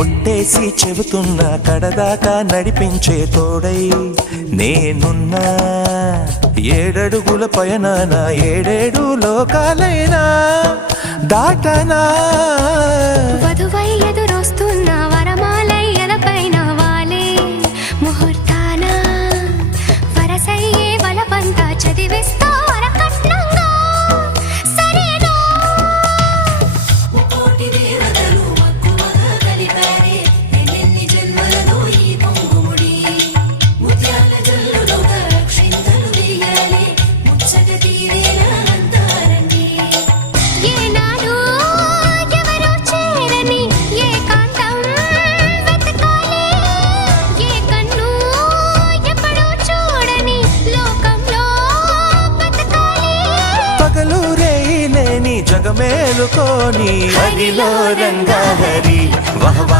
ఒట్టేసి చెబుతున్నా కడదాకా నడిపించే తోడై నేనున్నా. 7 అడుగుల పయనాన 7 లోకాలైనా దాటనా. వధువై ఎదురొస్తున్న వరమాలై ఎదపైన వాలే ముహూర్తాన వరసయ్యే వలపంతా చదివిస్తా వరకట్నంగా. సరేనా కోటి దేవతలు మక్కువగా కలిపారే ఎన్నెన్ని జన్మలలో ఈ పొంగుముడి. ముత్యాల జల్లులోగా క్షింతలు వేయాలి ముచ్చట తీరేలా అంతారండి. ఏనాడు ఎవరో చేరని ఏకాంతం వెతకాలి. ఏ కన్ను ఎప్పుడూ చూడని లోకంలో బతకాలి. పగలు రేయి లేని జగమేలుకోని హరిలో రంగా హరి వహవా